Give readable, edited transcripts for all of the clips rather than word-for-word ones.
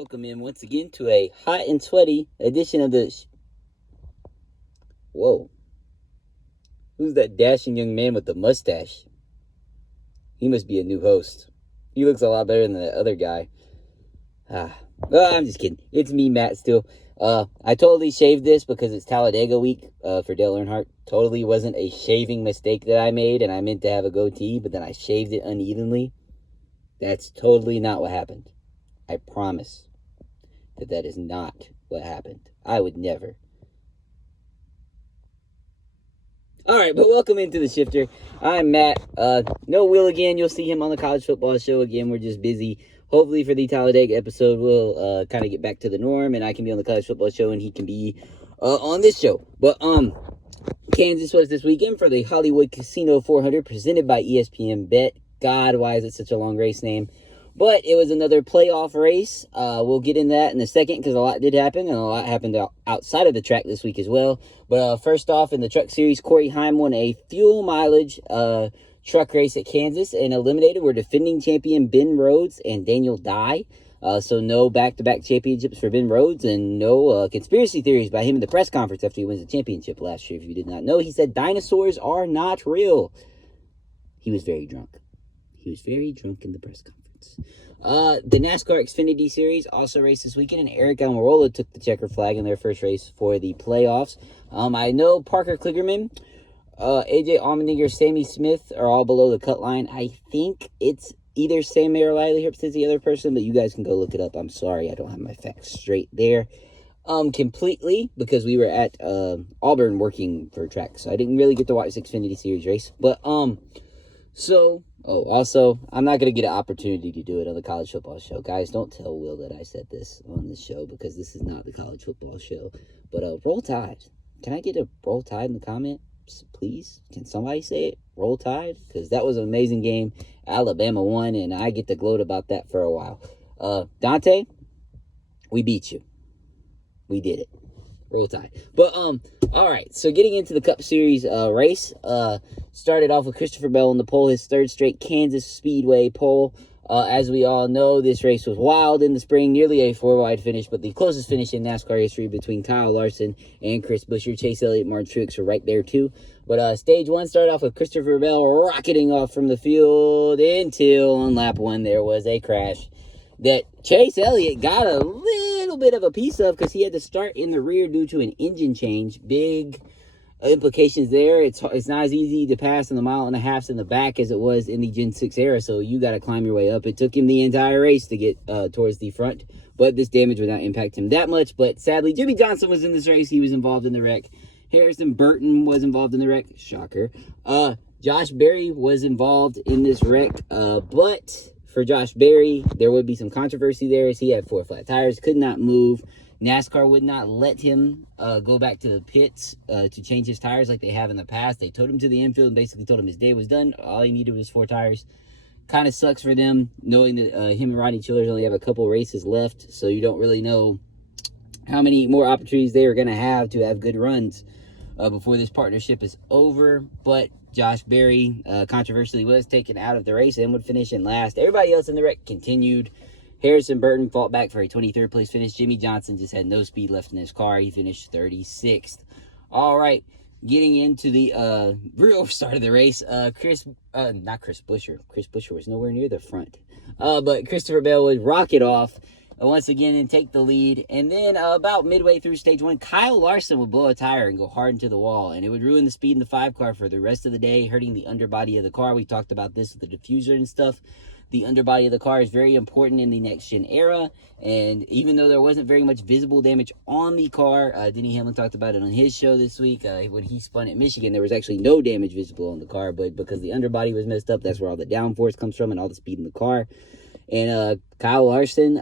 Welcome in once again to a hot and sweaty edition of the. Whoa. Who's that dashing young man with the mustache? He must be a new host. He looks a lot better than the other guy. I'm just kidding. It's me, Matt, still. I totally shaved this because it's Talladega week for Dale Earnhardt. Totally wasn't a shaving mistake that I made, and I meant to have a goatee, but then I shaved it unevenly. That's totally not what happened. I promise that is not what happened. I would never. Alright, but welcome into the Shifter. I'm Matt. No Will again. You'll see him on the college football show again. We're just busy. Hopefully for the Talladega episode, we'll kind of get back to the norm, and I can be on the college football show, and he can be on this show. But Kansas was this weekend for the Hollywood Casino 400 presented by ESPN Bet. God, why is it such a long race name? But it was another playoff race. We'll get into that in a second because a lot did happen, and a lot happened outside of the track this week as well. But first off, in the Truck Series, Corey Heim won a fuel mileage truck race at Kansas, and eliminated were defending champion Ben Rhodes and Daniel Dye. So no back-to-back championships for Ben Rhodes, and no conspiracy theories by him in the press conference after he wins the championship last year. If you did not know, he said dinosaurs are not real. He was very drunk. He was very drunk in the press conference. The NASCAR Xfinity Series also raced this weekend, and Eric Almirola took the checker flag in their first race for the playoffs. I know Parker Kligerman, AJ Allmendinger, Sammy Smith are all below the cut line. I think it's either Sam or Riley Herbst is the other person, but you guys can go look it up. I'm sorry, I don't have my facts straight there. Completely, because we were at Auburn working for track, so I didn't really get to watch the Xfinity Series race. But also, I'm not going to get an opportunity to do it on the college football show. Guys, don't tell Will that I said this on this show, because this is not the college football show. But Roll Tide. Can I get a Roll Tide in the comments, please? Can somebody say it? Roll Tide? Because that was an amazing game. Alabama won, and I get to gloat about that for a while. Dante, we beat you. We did it. Roll Tide. But, all right. So getting into the Cup Series race, started off with Christopher Bell on the pole, his third straight Kansas Speedway pole. As we all know, this race was wild in the spring, nearly a four-wide finish, but the closest finish in NASCAR history between Kyle Larson and Chris Buescher. Chase Elliott, Martin Truex were right there too. But stage one started off with Christopher Bell rocketing off from the field until on lap one there was a crash that Chase Elliott got a little bit of a piece of because he had to start in the rear due to an engine change. Big implications there. It's not as easy to pass in the 1.5 miles in the back as it was in the Gen 6 era, so you got to climb your way up. It took him the entire race to get towards the front, but this damage would not impact him that much. But sadly, Jimmy Johnson was in this race. He was involved in the wreck. Harrison Burton was involved in the wreck. Shocker. Josh Berry was involved in this wreck, but for Josh Berry, there would be some controversy there as he had 4 flat tires, could not move. NASCAR would not let him go back to the pits to change his tires like they have in the past. They towed him to the infield and basically told him his day was done. All he needed was 4 tires. Kind of sucks for them, knowing that him and Rodney Childers only have a couple races left, so you don't really know how many more opportunities they are going to have good runs before this partnership is over. But Josh Berry, controversially, was taken out of the race and would finish in last. Everybody else in the wreck continued. Harrison Burton fought back for a 23rd place finish. Jimmy Johnson just had no speed left in his car. He finished 36th. All right, getting into the real start of the race, Chris Buescher. Chris Buescher was nowhere near the front. But Christopher Bell would rocket off once again and take the lead. And then about midway through stage one, Kyle Larson would blow a tire and go hard into the wall, and it would ruin the speed in the 5 car for the rest of the day, hurting the underbody of the car. We talked about this with the diffuser and stuff. The underbody of the car is very important in the next-gen era, and even though there wasn't very much visible damage on the car, Denny Hamlin talked about it on his show this week. When he spun at Michigan, there was actually no damage visible on the car, but because the underbody was messed up, that's where all the downforce comes from and all the speed in the car. And Kyle Larson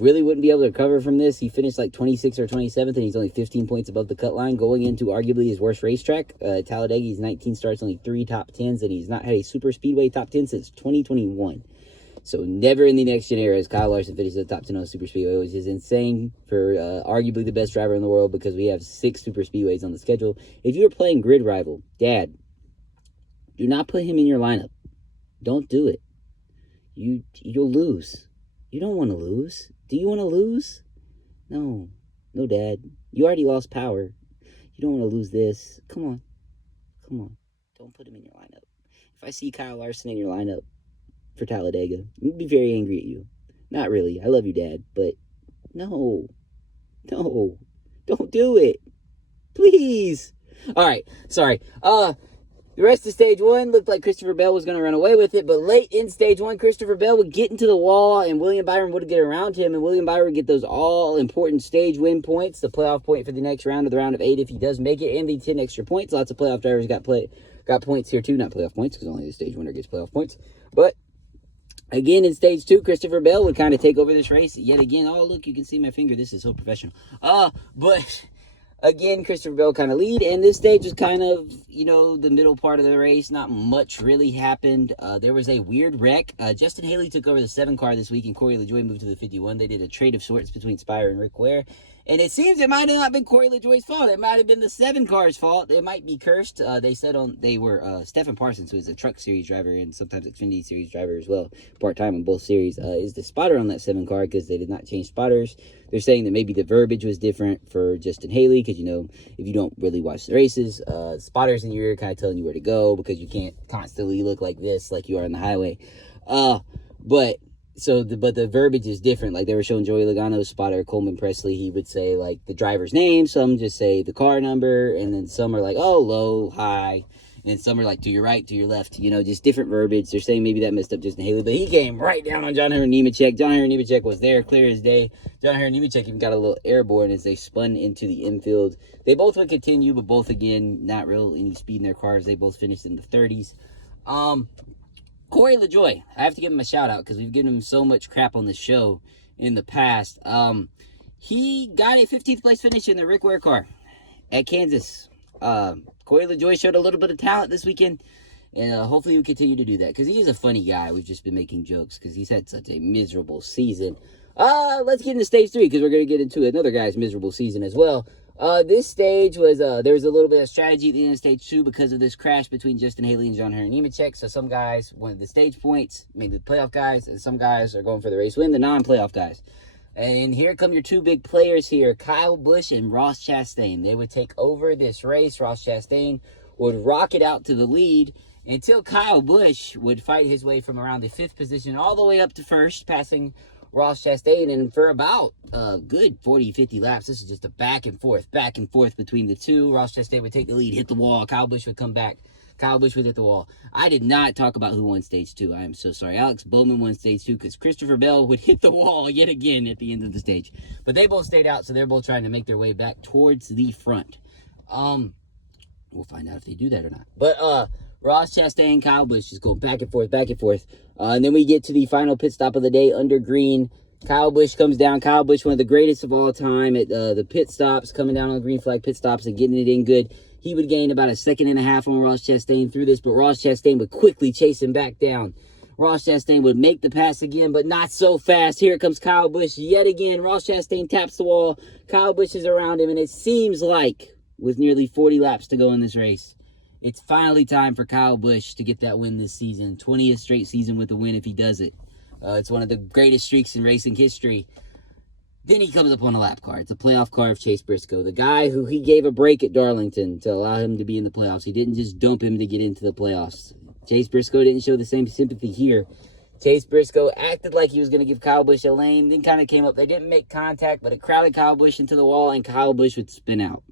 really wouldn't be able to recover from this. He finished like 26th or 27th, and he's only 15 points above the cut line, going into arguably his worst racetrack. Talladega, he's 19 starts, only 3 top 10s, and he's not had a super speedway top 10 since 2021. So never in the next gen era has Kyle Larson finished the top 10 on the super speedway, which is insane for arguably the best driver in the world, because we have 6 super speedways on the schedule. If you're playing Grid Rival, Dad, do not put him in your lineup. Don't do it. You'll lose. You don't want to lose. Do you want to lose? No. No, Dad. You already lost power. You don't want to lose this. Come on. Come on. Don't put him in your lineup. If I see Kyle Larson in your lineup for Talladega, I'm going to be very angry at you. Not really. I love you, Dad. But no. No. Don't do it. Please. All right. Sorry. The rest of stage one looked like Christopher Bell was going to run away with it, but late in stage one, Christopher Bell would get into the wall, and William Byron would get around him, and William Byron would get those all-important stage win points, the playoff point for the next round of the round of 8 if he does make it, and the 10 extra points. Lots of playoff drivers got points here too, not playoff points, because only the stage winner gets playoff points. But again, in stage 2, Christopher Bell would kind of take over this race yet again. Oh, look, you can see my finger. This is so professional. But again, Christopher Bell kind of lead, and this stage was kind of, the middle part of the race. Not much really happened. There was a weird wreck. Justin Haley took over the 7 car this week, and Corey LaJoie moved to the 51. They did a trade of sorts between Spire and Rick Ware, and it seems it might have not been Corey LaJoie's fault. It might have been the 7 car's fault. It might be cursed. They said they were Stephen Parsons, who is a truck series driver and sometimes Xfinity series driver as well, part-time in both series, is the spotter on that 7 car because they did not change spotters. They're saying that maybe the verbiage was different for Justin Haley because, if you don't really watch the races, spotters in your ear kind of telling you where to go because you can't constantly look like this like you are on the highway. But the verbiage is different. Like they were showing Joey Logano's spotter, Coleman Presley. He would say like the driver's name. Some just say the car number. And then some are like, oh, low, high. And some are like to your right, to your left, just different verbiage. They're saying maybe that messed up Justin Haley, but he came right down on John Hunter Nemechek. John Hunter Nemechek was there, clear as day. John Hunter Nemechek even got a little airborne as they spun into the infield. They both would continue, but both, again, not real any speed in their cars. They both finished in the 30s. Corey LaJoie, I have to give him a shout-out because we've given him so much crap on the show in the past. He got a 15th place finish in the Rick Ware car at Kansas. Corey LaJoie showed a little bit of talent this weekend, and hopefully he'll continue to do that, because he is a funny guy. We've just been making jokes, because he's had such a miserable season. Let's get into stage 3, because we're going to get into another guy's miserable season as well. This stage was, there was a little bit of strategy at the end of stage 2 because of this crash between Justin Haley and John Hunter Nemechek. So some guys wanted the stage points, maybe the playoff guys, and some guys are going for the race win, the non-playoff guys. And here come your 2 big players here, Kyle Busch and Ross Chastain. They would take over this race. Ross Chastain would rocket out to the lead until Kyle Busch would fight his way from around the 5th position all the way up to 1st, passing Ross Chastain. And for about a good 40, 50 laps, this is just a back and forth between the two. Ross Chastain would take the lead, hit the wall. Kyle Busch would come back. Kyle Busch would hit the wall. I did not talk about who won stage 2. I am so sorry. Alex Bowman won stage 2 because Christopher Bell would hit the wall yet again at the end of the stage. But they both stayed out, so they're both trying to make their way back towards the front. We'll find out if they do that or not. But Ross Chastain, Kyle Busch just going back and forth. And then we get to the final pit stop of the day under green. Kyle Busch comes down. Kyle Busch, one of the greatest of all time at the pit stops, coming down on green flag pit stops and getting it in good. He would gain about 1.5 seconds on Ross Chastain through this, but Ross Chastain would quickly chase him back down. Ross Chastain would make the pass again, but not so fast. Here comes Kyle Busch yet again. Ross Chastain taps the wall. Kyle Busch is around him, and it seems like, with nearly 40 laps to go in this race, it's finally time for Kyle Busch to get that win this season. 20th straight season with a win if he does it. It's one of the greatest streaks in racing history. Then he comes up on a lap car. It's a playoff car of Chase Briscoe, the guy who he gave a break at Darlington to allow him to be in the playoffs. He didn't just dump him to get into the playoffs. Chase Briscoe didn't show the same sympathy here. Chase Briscoe acted like he was going to give Kyle Busch a lane, then kind of came up. They didn't make contact, but it crowded Kyle Busch into the wall, and Kyle Busch would spin out.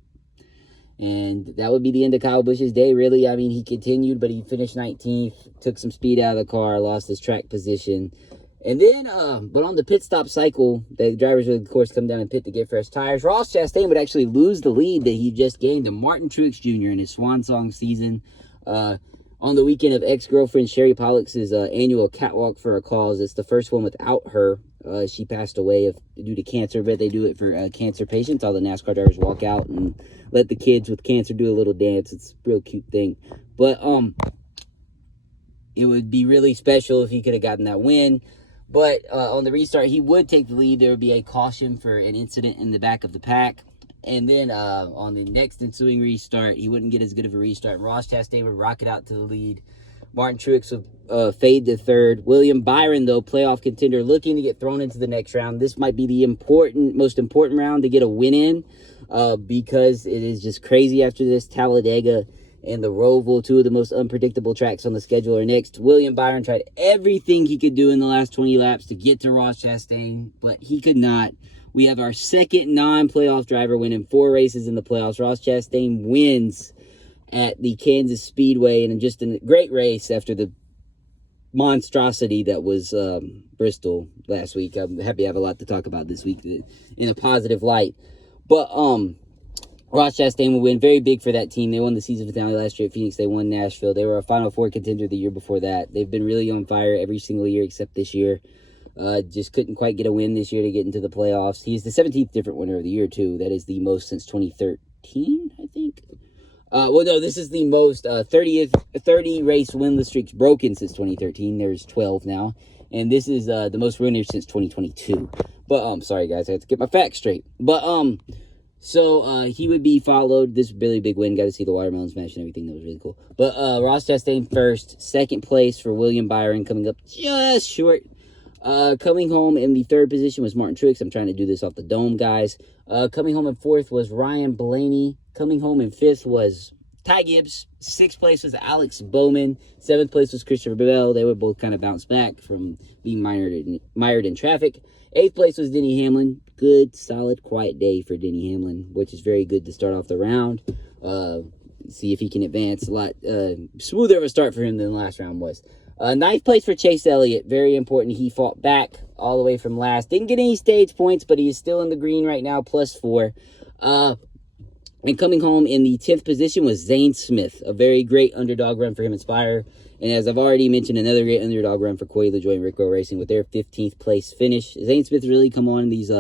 And that would be the end of Kyle Busch's day, really. I mean, he continued, but he finished 19th, took some speed out of the car, lost his track position. And then, but on the pit stop cycle, the drivers would, of course, come down and pit to get fresh tires. Ross Chastain would actually lose the lead that he just gained to Martin Truex Jr. in his swan song season. On the weekend of ex-girlfriend Sherry Pollock's annual Catwalk for a Cause. It's the first one without her. She passed away due to cancer, but they do it for cancer patients. All the NASCAR drivers walk out and let the kids with cancer do a little dance. It's a real cute thing. But it would be really special if he could have gotten that win. But on the restart, he would take the lead. There would be a caution for an incident in the back of the pack. And then on the next ensuing restart, he wouldn't get as good of a restart. Ross Chastain would rocket out to the lead. Martin Truex will fade to third. William Byron, though, playoff contender, looking to get thrown into the next round. This might be the most important round to get a win in, because it is just crazy after this. Talladega and the Roval, two of the most unpredictable tracks on the schedule, are next. William Byron tried everything he could do in the last 20 laps to get to Ross Chastain, but he could not. We have our second non-playoff driver winning 4 races in the playoffs. Ross Chastain wins at the Kansas Speedway, and just a great race after the monstrosity that was Bristol last week. I'm happy I have a lot to talk about this week in a positive light. But Ross Chastain will win. Very big for that team. They won the season finale last year at Phoenix. They won Nashville. They were a Final Four contender the year before that. They've been really on fire every single year except this year. Just couldn't quite get a win this year to get into the playoffs. He's the 17th different winner of the year, too. That is the most since 2013, I think. Well, no, this is the most 30 race winless streaks broken since 2013. There's 12 now. And this is the most winners since 2022. But, sorry, guys. I have to get my facts straight. But, so he would be followed. This really big win. Got to see the watermelon smash and everything. That was really cool. But Ross Chastain first. Second place for William Byron, coming up just short. Coming home in the third position was Martin Truex. I'm trying to do this off the dome, guys. Coming home in fourth was Ryan Blaney. Coming home in fifth was Ty Gibbs. Sixth place was Alex Bowman. Seventh place was Christopher Bell. They were both kind of bounced back from being mired in traffic. Eighth place was Denny Hamlin. Good, solid, quiet day for Denny Hamlin, which is very good to start off the round. See if he can advance. A lot smoother of a start for him than the last round was. Ninth place for Chase Elliott. Very important. He fought back all the way from last. Didn't get any stage points, but he is still in the green right now, +4. And coming home in the 10th position was Zane Smith. A very great underdog run for him, Inspire. And as I've already mentioned, another great underdog run for Corey LaJoie and Rick Rowe Racing with their 15th place finish. Zane Smith really come on in these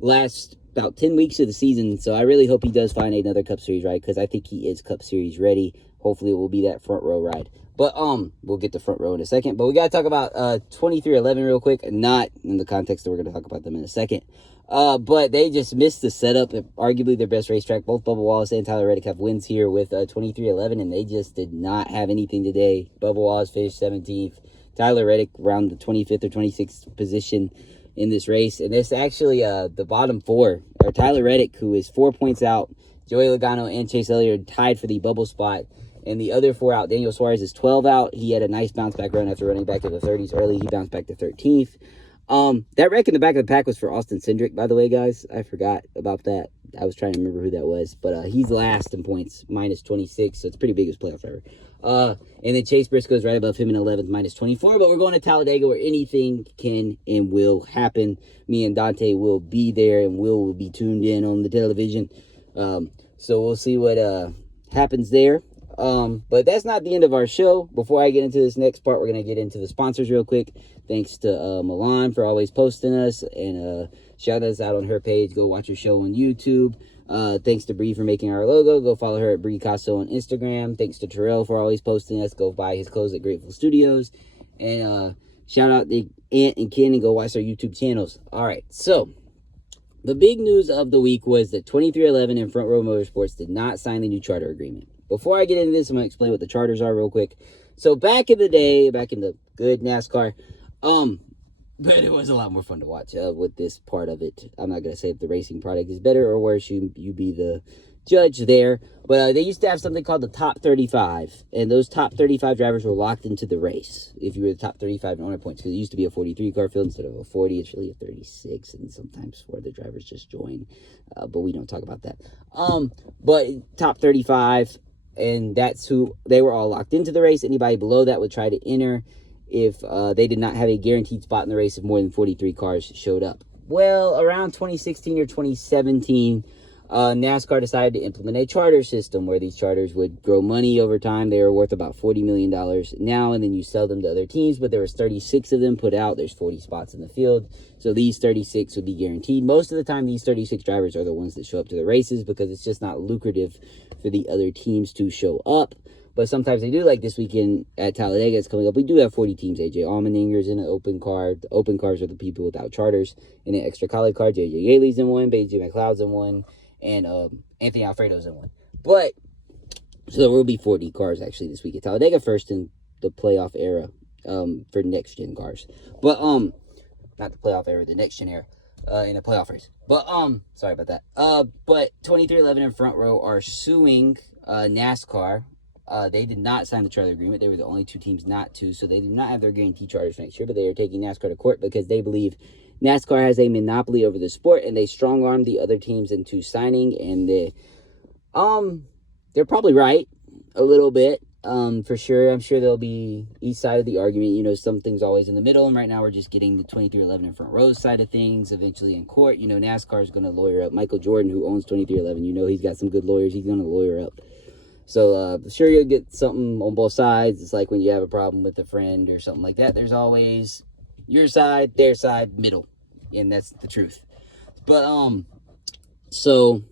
last about 10 weeks of the season. So I really hope he does find another Cup Series ride, because I think he is Cup Series ready. Hopefully it will be that front row ride. But we'll get to front row in a second. But we got to talk about 2311 real quick. Not in the context that we're going to talk about them in a second. But they just missed the setup. Arguably their best racetrack. Both Bubba Wallace and Tyler Reddick have wins here with 2311, and they just did not have anything today. Bubba Wallace finished 17th. Tyler Reddick around the 25th or 26th position in this race. And this actually, the bottom four are Tyler Reddick, who is 4 points out. Joey Logano and Chase Elliott are tied for the bubble spot. And the other 4 out, Daniel Suarez is 12 out. He had a nice bounce back run after running back to the 30s early. He bounced back to 13th. That wreck in the back of the pack was for Austin Cindric, by the way, guys. I forgot about that. I was trying to remember who that was. But he's last in points, -26. So it's pretty big as playoff driver. And then Chase Briscoe's right above him in 11th, -24. But we're going to Talladega, where anything can and will happen. Me and Dante will be there, and will be tuned in on the television. So we'll see what happens there. But that's not the end of our show. Before I get into this next part, we're going to get into the sponsors real quick. Thanks to Milan for always posting us, and shout us out on her page. Go watch her show on YouTube. Thanks to Bree for making our logo. Go follow her at Bree Casso on Instagram. Thanks to Terrell for always posting us. Go buy his clothes at Grateful Studios. And shout out to Aunt and Ken, and go watch their YouTube channels. All right, so the big news of the week was that 2311 and Front Row Motorsports did not sign the new charter agreement. Before I get into this, I'm going to explain what the charters are real quick. So back in the day, back in the good NASCAR, but it was a lot more fun to watch with this part of it. I'm not going to say if the racing product is better or worse. You be the judge there. But they used to have something called the top 35. And those top 35 drivers were locked into the race if you were the top 35 in owner points. Because it used to be a 43 car field instead of a 40. It's really a 36. And sometimes 4 other drivers just join. But we don't talk about that. But top 35. And that's who they were all locked into the race. Anybody below that would try to enter if they did not have a guaranteed spot in the race if more than 43 cars showed up. Well, around 2016 or 2017, NASCAR decided to implement a charter system where these charters would grow money over time. They were worth about $40 million now, and then you sell them to other teams, but there was 36 of them put out. There's 40 spots in the field, so these 36 would be guaranteed. Most of the time, these 36 drivers are the ones that show up to the races because it's just not lucrative for the other teams to show up. But sometimes they do, like this weekend at Talladega, it's coming up. We do have 40 teams. AJ Allmendinger's in an open car. The open cars are the people without charters. In an extra collie car, JJ Yaley's in one, BJ McLeod's in one, and Anthony Alfredo's in one. But, so there will be 40 cars actually this week at Talladega, first in the playoff era for next gen cars. But not the playoff era, the next gen era in a playoff race. But sorry about that. But 23XI and Front Row are suing NASCAR. They did not sign the charter agreement. They were the only two teams not to, so they do not have their guarantee charters for next year, but they are taking NASCAR to court because they believe NASCAR has a monopoly over the sport, and they strong-armed the other teams into signing, and they're probably right a little bit, for sure. I'm sure there'll be each side of the argument. You know, something's always in the middle, and right now we're just getting the 23XI and Front Row side of things eventually in court. You know, NASCAR is going to lawyer up. Michael Jordan, who owns 23XI, you know he's got some good lawyers. He's going to lawyer up. So, sure, you'll get something on both sides. It's like when you have a problem with a friend or something like that. There's always your side, their side, middle. And that's the truth. But, so,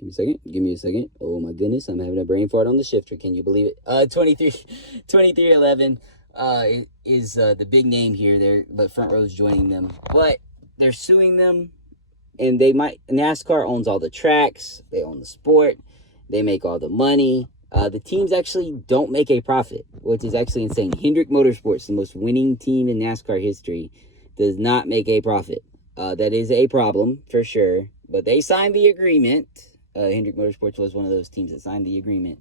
give me a second. Oh, my goodness, I'm having a brain fart on the shifter. Can you believe it? 23XI is the big name here. But Front Row's joining them. But they're suing them, and NASCAR owns all the tracks. They own the sport. They make all the money. The teams actually don't make a profit, which is actually insane. Hendrick Motorsports, the most winning team in NASCAR history, does not make a profit. That is a problem, for sure. But they signed the agreement. Hendrick Motorsports was one of those teams that signed the agreement.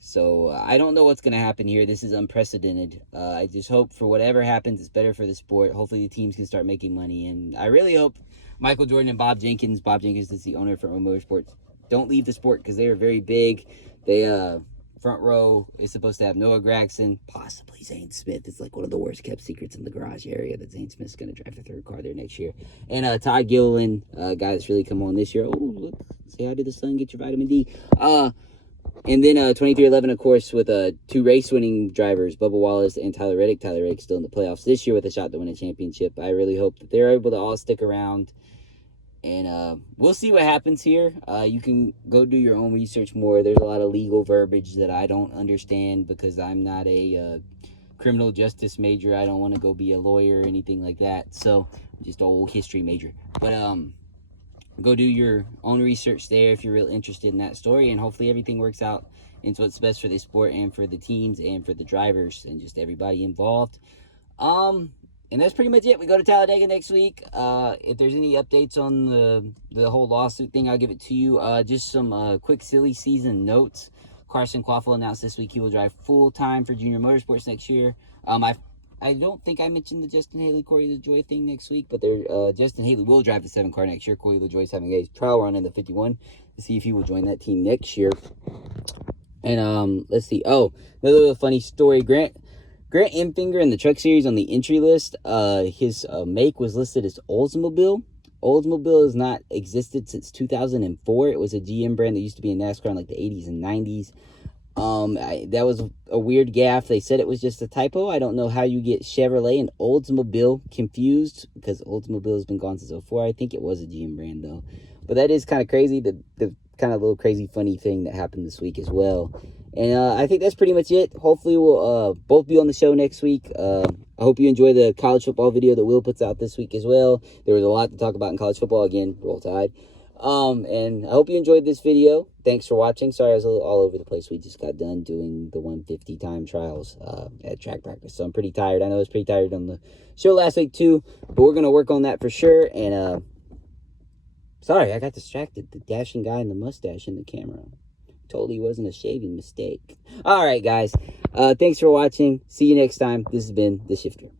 So I don't know what's going to happen here. This is unprecedented. I just hope for whatever happens, it's better for the sport. Hopefully the teams can start making money. And I really hope Michael Jordan and Bob Jenkins is the owner for Motorsports, don't leave the sport, because they are very big. They, Front Row is supposed to have Noah Gragson, possibly Zane Smith. It's like one of the worst kept secrets in the garage area that Zane Smith's going to drive the third car there next year. And Todd Gilliland, a guy that's really come on this year. Oh, look, say hi to the sun, get your vitamin D. And then 23XI, of course, with two race-winning drivers, Bubba Wallace and Tyler Reddick. Tyler Reddick still in the playoffs this year with a shot to win a championship. I really hope that they're able to all stick around. And we'll see what happens here. You can go do your own research more. There's a lot of legal verbiage that I don't understand because I'm not a criminal justice major. I don't want to go be a lawyer or anything like that. So, just an old history major. But go do your own research there if you're real interested in that story. And hopefully everything works out into what's best for the sport and for the teams and for the drivers and just everybody involved. And that's pretty much it. We go to Talladega next week. If there's any updates on the whole lawsuit thing, I'll give it to you. Just some quick silly season notes. Carson Quaffle announced this week he will drive full-time for Junior Motorsports next year. I don't think I mentioned the Justin Haley, Corey LaJoie thing next week, but Justin Haley will drive the 7 car next year. Corey LaJoie's having a trial run in the 51 to see if he will join that team next year. And let's see. Oh, another little funny story. Grant Enfinger in the Truck Series on the entry list, his make was listed as Oldsmobile. Oldsmobile has not existed since 2004. It was a GM brand that used to be in NASCAR in like the 80s and 90s. That was a weird gaffe. They said it was just a typo. I don't know how you get Chevrolet and Oldsmobile confused, because Oldsmobile has been gone since 04. I think it was a GM brand though. But that is kind of crazy, the kind of little crazy funny thing that happened this week as well. And I think that's pretty much it. Hopefully we'll both be on the show next week. I hope you enjoy the college football video that Will puts out this week as well. There was a lot to talk about in college football. Again, Roll Tide. And I hope you enjoyed this video. Thanks for watching. Sorry I was a little all over the place. We just got done doing the 150 time trials at track practice. So I'm pretty tired. I know I was pretty tired on the show last week too. But we're going to work on that for sure. And sorry, I got distracted. The dashing guy in the mustache in the camera. Totally wasn't a shaving mistake. All right, guys. Thanks for watching. See you next time. This has been The Shifter.